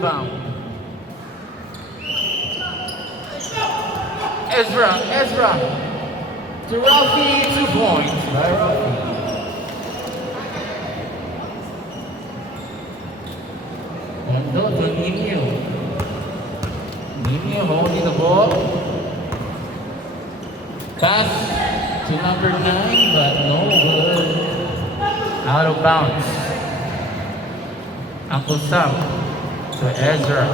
Rebound. Ezra. To Ralphie, 2 points by Ralphie. Ondo to Nino. Nino holding the ball. Pass to number 9, but no good. Out of bounds. Uncle Sam to Ezra.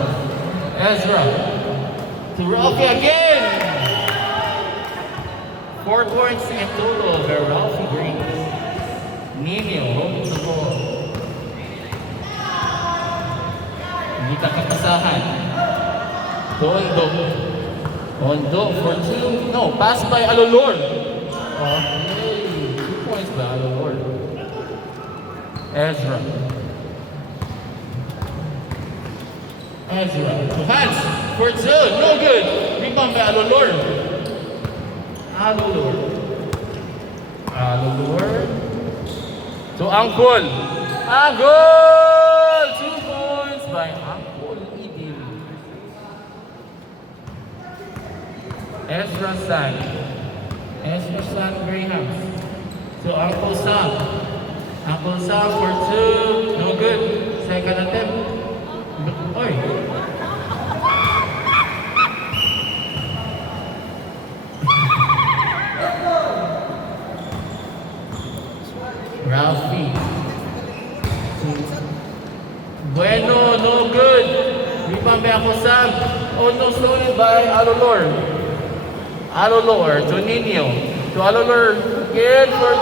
To Ralphie again. 4 points in total by Ralphie Green. Nino holding the ball. Hindi kakapasahan. To Ondo for 2. No, pass by Alolor. Okay, 2 points by Alolor. Ezra to Hans for 2. No good. Rebound by Alolor. To Angkol. 2 points by Angkol Idil. Ezra San Graham. To Uncle Sam for 2. No good. Second attempt. Oy. Ralphie. Bueno, no good. Rebound by Uncle Sam. Oh no, stolen by Alolor to Nino. To Alolor again for 2.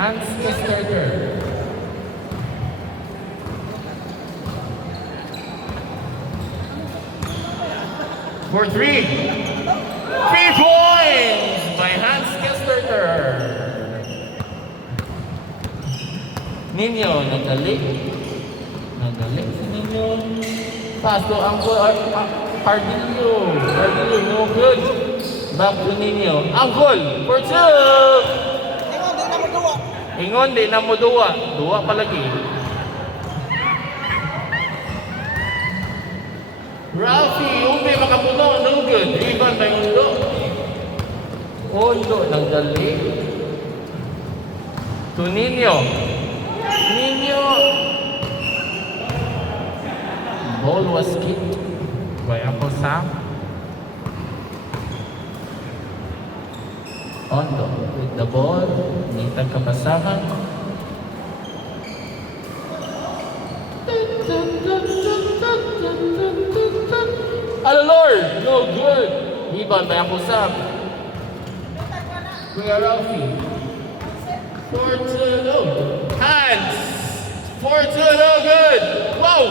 Hans Kisterger. For 3. 3 points by Hans Kisterger. Nino, nagdalik si Nino. Pass to Uncle Ardillo, no good. Back to Nino. Uncle, for 2. Ingon, di na mo duwa. Duwa palagi. Ralphie, umbi makapuno, no good. Rebound by Ondo, nagdalik. To Nino. Ball was kicked by Uncle Sam. Ondo with the ball. Nitang kapasahan. Alolor, no good. Rebound by Uncle Sam. Kuya Ralphie. 4-2, no. Hands. 4-2, no good. Wow.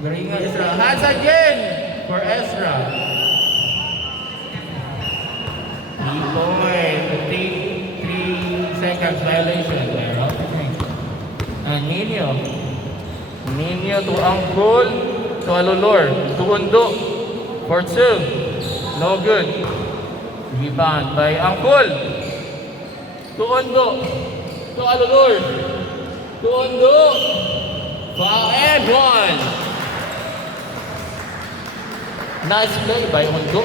Galing Ezra. Hands again for Ezra. 3 points. 3 seconds violation by Ralphie. And Nino to Angkol. To Alolor. To Ondo. For 2. No good. Rebound by Angkol. To Ondo. To Alolor. To Ondo. Foul and 1. Nice play by Ondo.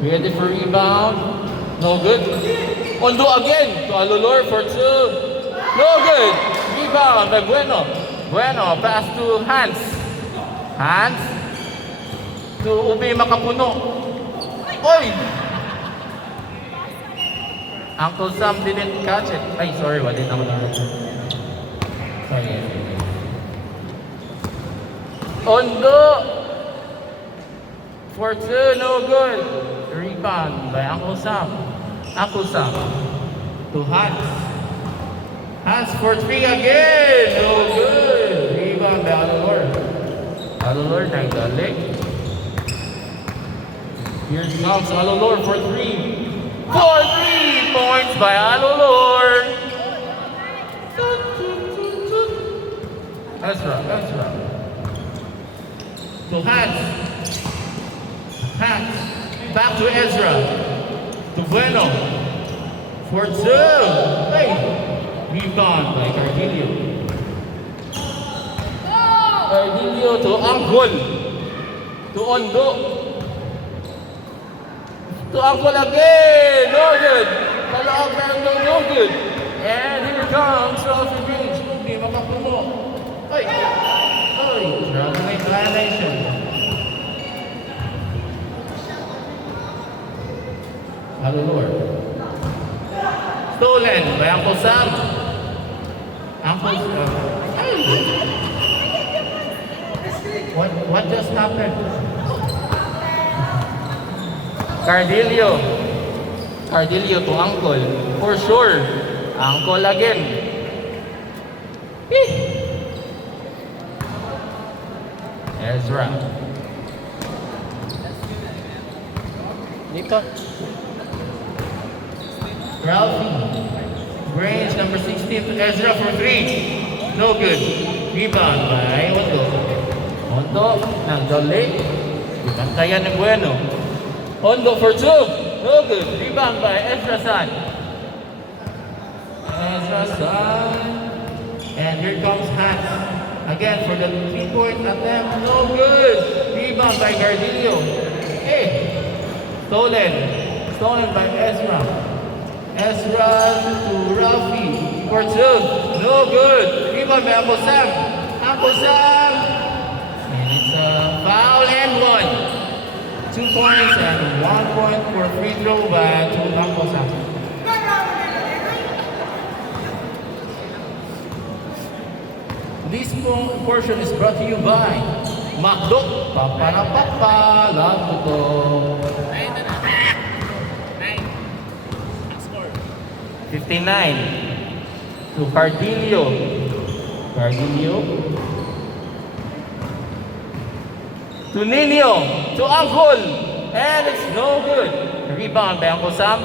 Ready for rebound. No good. Ondo again to Alolor for 2. No good. Rebound by Bueno. Pass to Hans. To Ubi Makapuno. Oy! Uncle Sam didn't catch it. Ay, sorry, wala din ako na-catch it. Sorry. Ondo! For 2, no good. Rebound by Uncle Sam. To Hans. Hans for 3 again. No good. Rebound by Alolor nagdalik. Here comes Alolor for 3. 3 points by Alolor. Ezra. To Hans. Back to Ezra. To Bueno. For two. Hey. Rebound by Cardillo. Cardillo to Angkol. To Ondo. To Angkol again. No good. Kaloob na no good. And here comes Ralphie Grange. Hindi makapuno. Ay. Traveling violation. Hello, Lord. Stolen by Uncle Sam. What just happened? Cardillo to Uncle. For sure. Uncle again. Ezra. Dito. Ralphie. Grange number 16 to Ezra for 3. No good. Rebound by Ondo. Nagdali. Ibantayan ng Bueno. Ondo for 2. No good. Rebound by Ezra San. And here comes Hans. Again for the 3-point attempt. No good. Rebound by Cardillo. Hey. Stolen by Ezra. Ezra to Ralphie for 2. No good. Rebound by Uncle Sam. And it's a foul and 1. 2 points and 1 point for free throw by Uncle Sam. This portion is brought to you by Macdo. Paparapapa. Lato. 59 to Cardillo. To Nino. To Uncle. And it's no good. Rebound by Uncle Sam.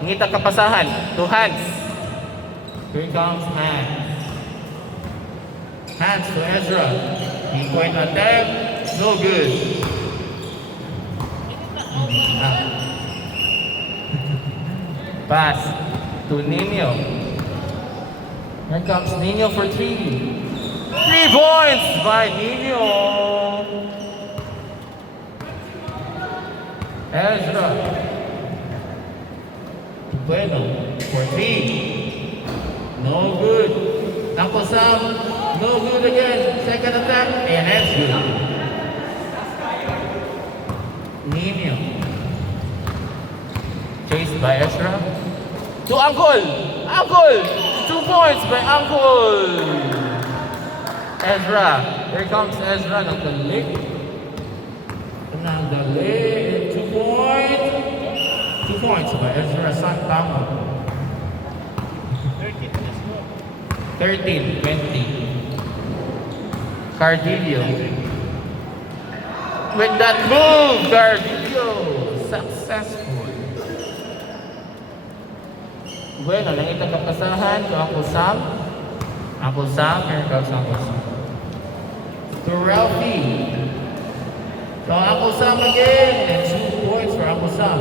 Ngita kapasahan. To Hans. Here comes Hans to Ezra. 3-point attempt. No good. Pass to Nino. Here comes Nino for 3. 3 points by Nino. Ezra. Bueno for 3. No good. Uncle Sam. No good again. Second attempt. And that's good. Nino. Chased by Ezra. To Uncle. 2 points by Uncle. Ezra. Here comes Ezra. Nagdali. 2 points. 2 points by Ezra Santamo. 13-20. Cardillo. With that move, Cardillo. Successful. Bueno, nangita kapasahan to Uncle Sam. Here comes Uncle Sam. To Ralphie. To Uncle Sam again. And 2 points for Uncle Sam.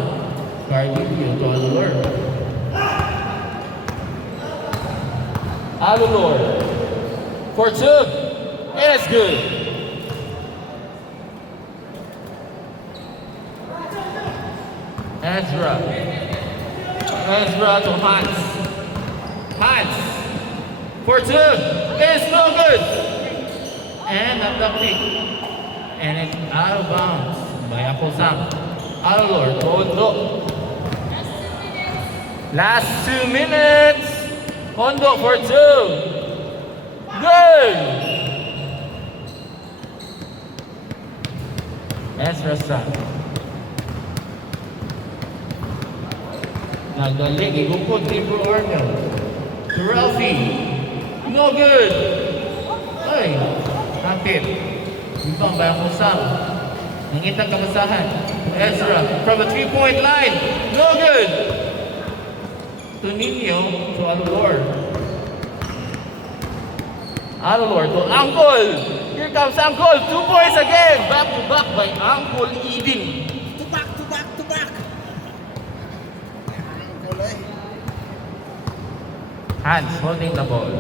Cardillo to Alulor. For 2. And it's good. Ezra to Hans. For 2. It's no good. And at the pick. And it's out of bounds by Uncle Sam. Alulor to Ondo. Last 2 minutes. Ondo for 2. Good. Ezra San. Nagdali, gigupod ni Bro Arnel. To Ralphie. No good. Ay, hapit. Rebound by Uncle Sam. Nangitang kabasahan. Ezra from the 3-point line. No good. To Nino, to Alulor. Alolor to Angkol. Here comes Angkol. 2 points again. Back to back by Angkol Eden. To back, to back, to back. Kulay. Hans holding the ball.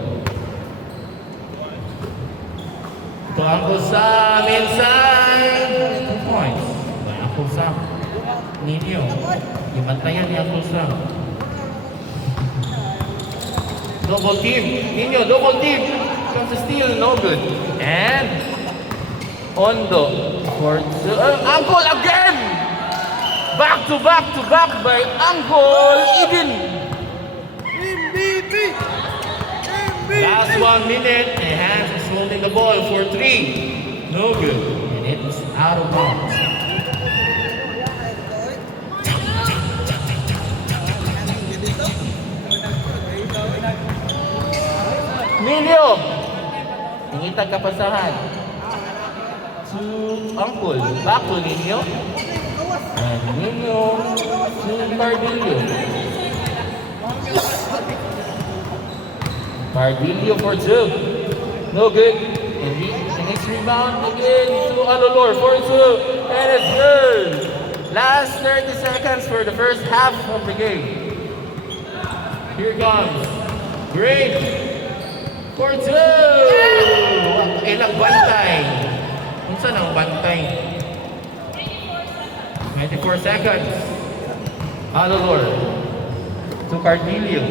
To Uncle Sam inside. 2 points by Uncle Sam. Nino. Ibantayan ni Uncle Sam. Double team. Nino, double team. Comes to steal, no good. And Ondo for Uncle again. Back to back by Uncle Eden. MVP. Last 1 minute, and Hans is holding the ball for 3. No good. And it's out of bounds. Nino! Nangitag kapasahan. To Uncle. Back to Nino. And Nino to Cardillo. Cardillo for 2. No good. And the next rebound again to Alolor for 2. And it's good. Last 30 seconds for the first half of the game. Here comes Great for 2. Ilang bantay. Kung saan ang bantay? 24 seconds. Alolor to Cardillo.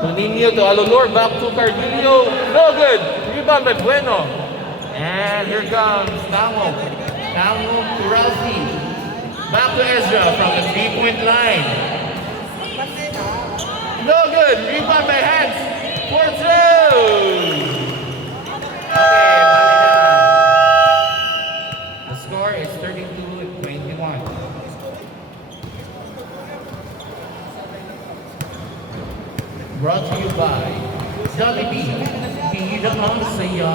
To Nino to Alolor, back to Cardillo. No good. Rebound by Bueno. And here comes Tango. Tango to Ralphie. Back to Ezra from the 3-point line. No good. Rebound by Hans for 2. Okay, the score is 32-21. Brought to you by Jollibee. Pingilang ang saya.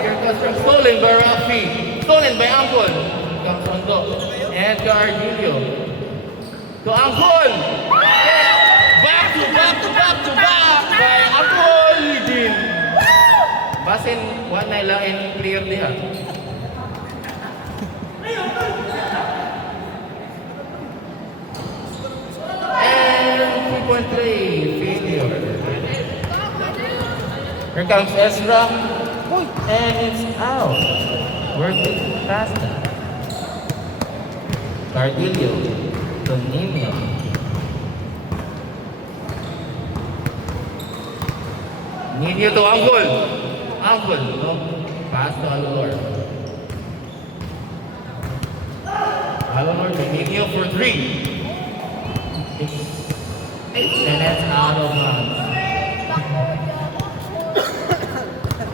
Here comes from stolen by Rafi. Stolen by Angkol. Comes Ondo. And Cardillo. To Angkol. Back to back by Angkol. Din. Basin, one na ilain clear diha. And 3-point play failure. Here comes Ezra. And it's out. Working faster. Cardillo to Nino. Nino to Angkol. Angkol. No. Pass to Alolor. Alolor to Nino for 3. And that's out of bounds.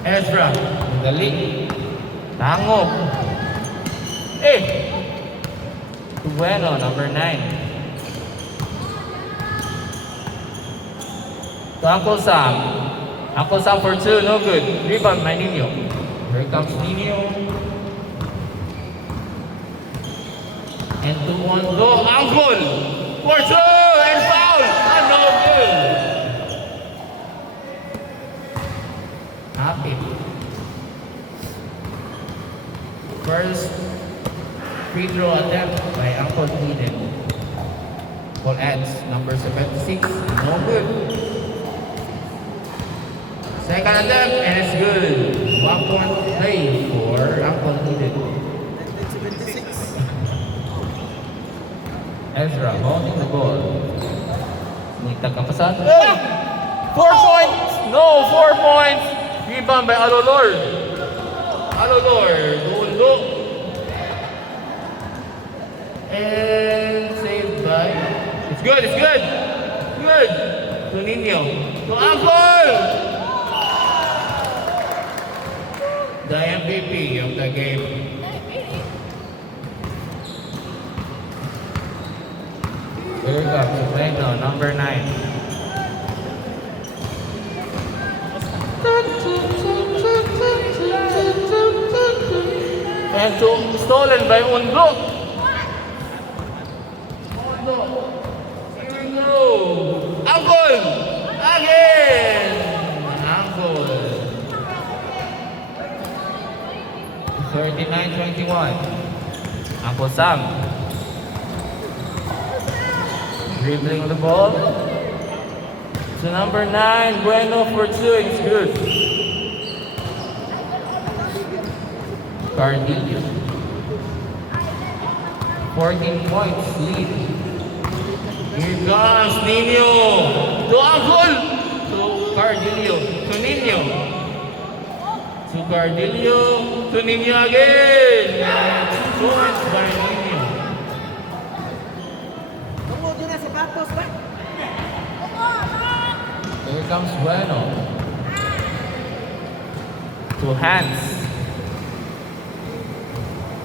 Ezra. Galing. Tango. Bueno, number 9. To Uncle Sam. Uncle Sam for 2, no good. Rebound by Nino. Here comes Nino. And to Ondo. Uncle for 2 and foul. No good. Happy. First free throw attempt by Uncle Eden. Paul adds number 76. No good. Second attempt and it's good. 1-point play for Uncle Eden. 76. Ezra holding the ball. Nitag kapasan. 4 points! No, 4 points! Rebound by Alolor. Alolor, Dundo. And saved by... It's good, it's good! Good! To Nino. To Angkol! The MVP of the game. Here comes Bueno, number 9. And stolen by Undo. Undo. Angkol! Again! Angkol. 39-21. Angkol Sam. Dribbling the ball. To number 9, Bueno for 2, it's good. Cardillo. 14 points lead. Here comes Nino. To Angkol. To Cardillo. To Nino. To Cardillo. To Nino again. 2 points by Nino. Tungod yun na si Batos, ba? Here comes Bueno. To Hans.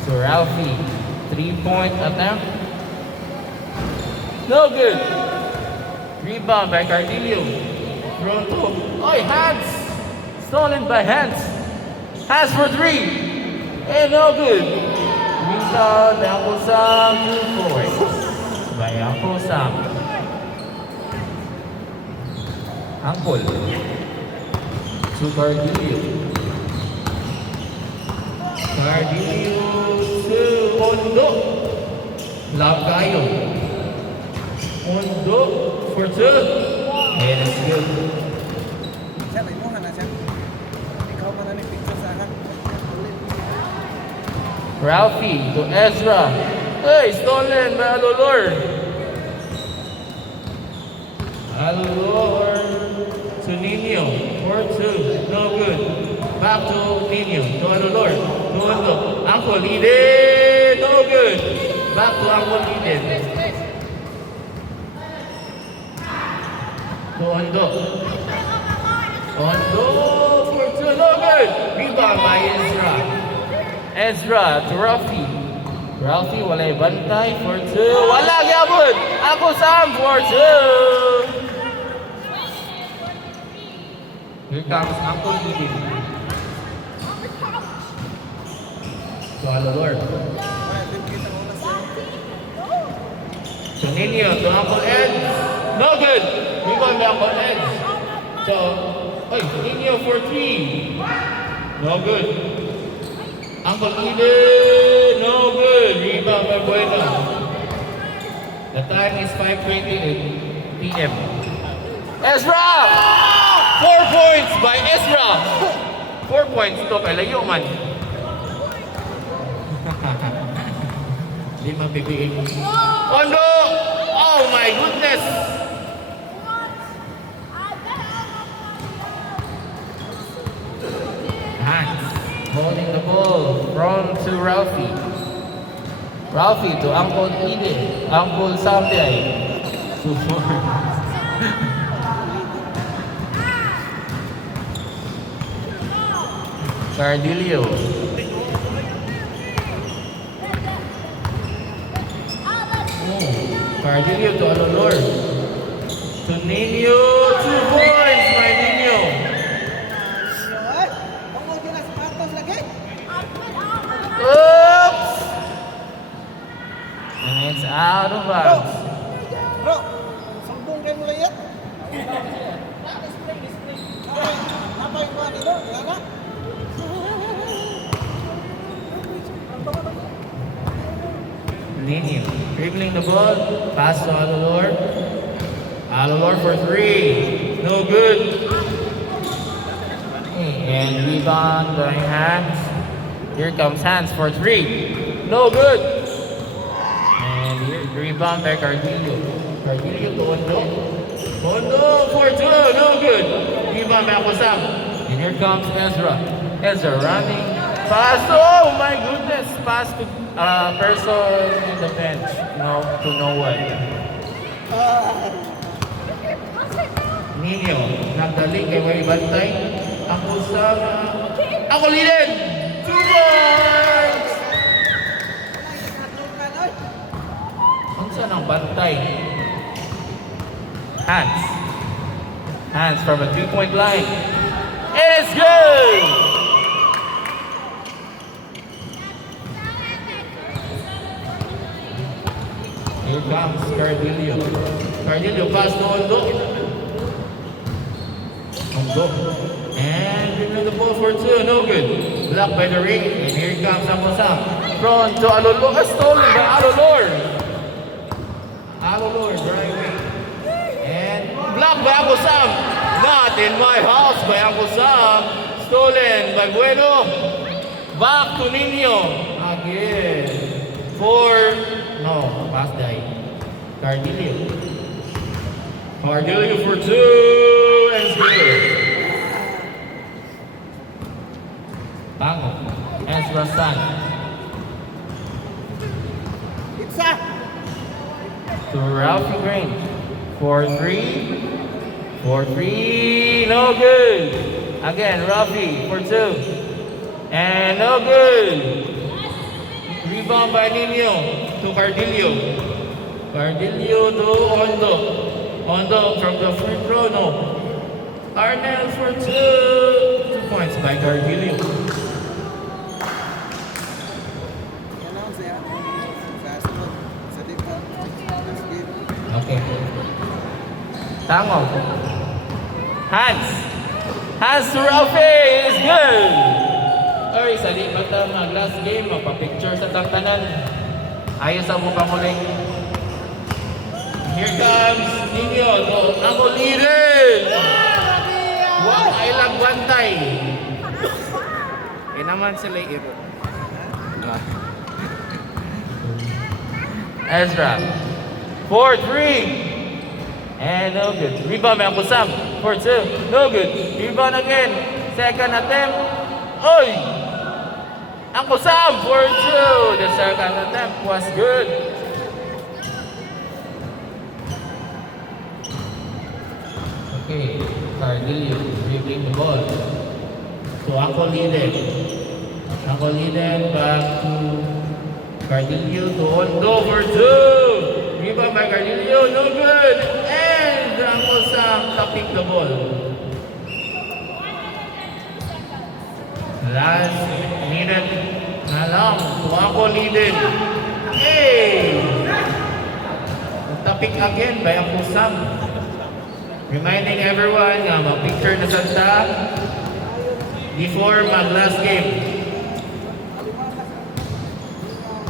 To Ralphie. 3-point attempt. No good. Rebound by Cardillo. Thrown to. Oh, Hans. Stolen by Hans. Hans for 3. And no good. Rebound by Uncle Sam. 2 points by Uncle Sam. Angkol to Cardillo. Cardillo to Ondo. Lagayo. Ondo for 2. And it's good. Siya, may muha na siya. Ikaw pa namin picture sa akin. Ralphie to Ezra. Hey, stolen by Alolor. Alolor to Nino for 2. No good. Back to Nino. To Alolor. To Ondo. Angkol Eden. No good. Back to Angkol Eden. To Ondo. Ondo for 2. No good. Rebound by Ezra. Ezra to Ralphie. Ralphie walay bantay for 2. Wala gyapon. Ako Sam for 2. Here comes Uncle Eden. To Alolor. Wala, din kita mo na siya. To Nino. To Uncle Ed. No good. Rebound by Uncle Ed. So, Nino for 3. No good. Uncle Eden. No good. Rebound by Bueno. The time is 5:28 p.m. Ezra! 4 points by Ezra. 4 points to kay layo man. Di mabibigay mo. Ondo! Oh my goodness! Hans holding the ball from to Ralphie. Ralphie to Uncle Eden. Uncle Sampiay. Cardillo. Cardillo to Alolor. To Nino. 2 points by Nino. Ay, tungod yun na si Batos lagi. Oops! And it's out of bounds. Bro, sumbong kayo mo layat. Napay ko ano doon, yan na. Nino dribbling the ball. Pass to Alolor. Alolor for 3. No good. And rebound by Hans. Here comes Hans for 3. No good. And here, rebound by Cardillo. Cardillo to Ondo. Ondo for 2. No good. Rebound by Akosam. And here comes Ezra. Ezra running. Pass. Oh my goodness. Pass to person in the bench. No, to no one. Nino, nagdali kay Way Bantay. Ako sa... Ako Liden! 2 points! Ang saan ang bantay? Hans. Hans from a 3-point line. And it's good! Here comes Cardillo. Cardillo pass to Ondo. Ondo. And giving the ball for two. No good. Blocked by the ring. And here comes Amosam. Thrown to Alolor. Stolen by Alolor. Alolor, right away. And blocked by Amosam. Not in my house by Amosam. Stolen by Bueno. Back to Nino. Again. Pass die. Cardillo. Cardillo for two. And it's good. Tango. Ezra San. It's a. To Ralphie Grange. 4-3. 4-3. No good. Again, Ralphie for two. And no good. Rebound by Nino to Cardillo. Cardillo to Ondo. Ondo from the free throw, no. Arnel for two. 2 points by Cardillo. Yan lang siya. Sa sunod. Sa dito. Let's give. Okay. Tango. Hans. Hans to Ralphie is good. Oy, sa di bata mag-last game, magpa-picture sa taktanan. Ayos ang mukha muling. Here comes Nino. Ako leader! Wow, ay lang bantay. Naman sila iro. Ezra. 4-3. And no good. Rebound by Amosam. 4-2. No good. Rebound again. Second attempt. Oy! Amosam 4-2. The second attempt was good. Okay. Cardillo dribbling the ball. So Ako Liden. Ako Liden back to Cardillo to Ondo for two. Rebound by Cardillo. No good. And Amosam tapping the ball. Last minute na lang. Tuwako Liden. Hey! Topic again by Amosam. Reminding everyone nga mag-picture na santa before mag-last game.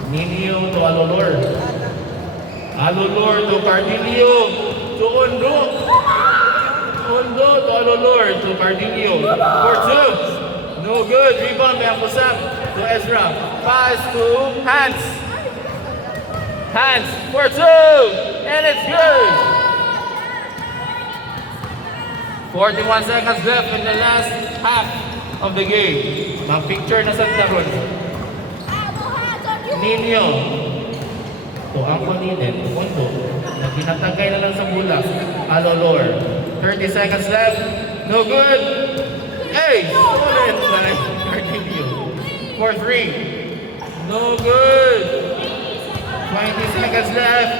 Nino to Alolor. Alolor to Cardillo. To Ondo. Ondo to Alolor to Cardillo. For two. No good. Rebound by Amosam to Ezra. Pass to Hans. Hans for two. And it's good. 41 seconds left in the last half of the game. Mag-picture na sa taron. Nino. To Ako Liden. Ondo. Na pinatagay na lang sa bulak. Alolor. 30 seconds left. No good. Hey! Stolen by Cardillo. For three. No good. 20 seconds left.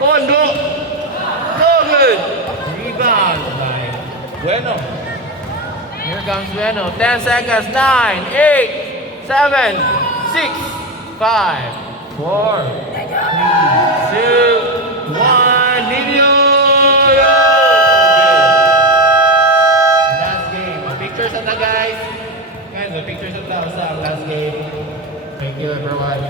Ondo. No good. Rebound by Bueno. Here comes Bueno. 10 seconds. 9, 8, 7, 6, 5, 4, 3, 2, 1. Nino! Pictures at the guys. Guys, the pictures at the last game. Thank you everyone.